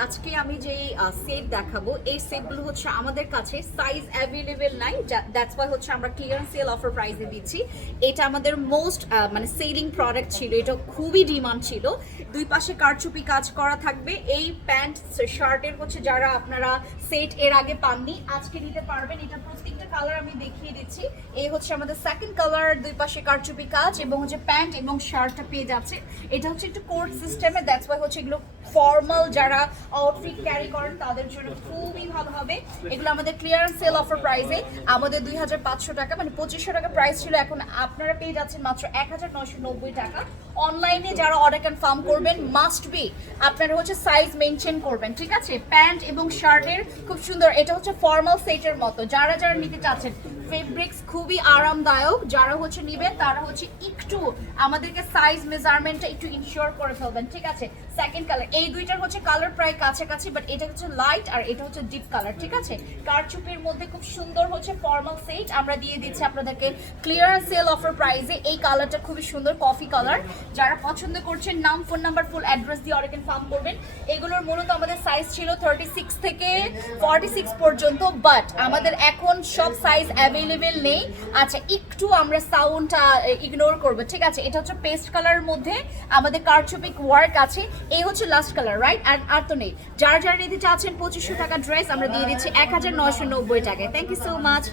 আজকে আমি যে সেট দেখাবো, এই সেটগুলো হচ্ছে আমাদের কাছে সাইজ অ্যাভেলেবেল নাই দ্যাটস ওয়াই হচ্ছে আমরা ক্লিয়ারেন্স সেল অফার প্রাইসে দিচ্ছি। এটা আমাদের মোস্ট মানে সেলিং প্রোডাক্ট ছিল, এটা খুবই ডিমান্ড ছিল। দুই পাশে কারচুপি কাজ করা থাকবে, এই প্যান্ট শার্টের হচ্ছে যারা আপনারা সেট এর আগে পাননি, আজকে নিতে পারবেন। এটা প্রত্যেকটা কালার আমি দেখিয়ে দিচ্ছি। এই হচ্ছে আমাদের সেকেন্ড কালার দুই পাশে কারচুপি কাজ এবং হচ্ছে প্যান্ট এবং শার্টটা পেয়ে যাচ্ছে। এটা হচ্ছে একটু কোর্ট সিস্টেমে দ্যাটস ওয়াই হচ্ছে এগুলো ফর্মাল যারা আউটফিট ক্যারি করেন, তাদের জন্য খুবই ভালো হবে। এগুলো আমাদের ক্লিয়ারেন্স সেল অফার প্রাইসে আমাদের দুই হাজার পাঁচশো টাকা মানে পঁচিশশো টাকা প্রাইস ছিল, এখন আপনারা পেয়ে যাচ্ছেন মাত্র এক হাজার নয়শো নব্বই টাকা। অনলাইনে যারা অর্ডার কনফার্ম করবেন মাস্ট বি আপনারা হচ্ছে সাইজ মেনটেন করবেন, ঠিক আছে? প্যান্ট এবং শার্টের খুব সুন্দর, এটা হচ্ছে ফর্মাল সেটের মতো। যারা যারা নিতে চাচ্ছেন ফেব্রিক্স খুবই আরামদায়ক, যারা হচ্ছে নেবেন, তারা হচ্ছে আমাদেরকে সাইজ মেজারমেন্টটা একটু ইনশিওর করে ফেলবেন, ঠিক আছে? সেকেন্ড কালার এই দুইটার হচ্ছে কালার প্রায় কাছাকাছি বাট এটা হচ্ছে লাইট আর এটা হচ্ছে ডিপ কালার ঠিক আছে? কারচুপির মধ্যে খুব সুন্দর হচ্ছে ফর্মাল সেট আমরা দিয়ে দিচ্ছি আপনাদেরকে ক্লিয়ার সেল অফার প্রাইসে এই কালারটা খুবই সুন্দর কফি কালার যারা পছন্দ করছেন, নাম ফোন নাম্বার ফুল অ্যাড্রেস দিয়ে অর্ডার ফার্ম করবেন। এগুলোর মূলত আমাদের সাইজ ছিল থার্টি সিক্স থেকে ফর্টি সিক্স পর্যন্ত বাট আমাদের এখন সব সাইজ অ্যাভেলেবেল নেই। আচ্ছা একটু আমরা সাউন্ডটা ইগনোর করব ঠিক আছে, এটা হচ্ছে পেস্ট কালারের মধ্যে আমাদের কারচুপিক ওয়ার্ক আছে। এই হচ্ছে লাস্ট কালার রাইট আর আর তো নেই। যার যার নিতে চাচ্ছেন পঁচিশশো টাকা ড্রেস আমরা দিয়ে দিচ্ছি এক হাজার নয়শো নব্বই টাকায়। Thank you so much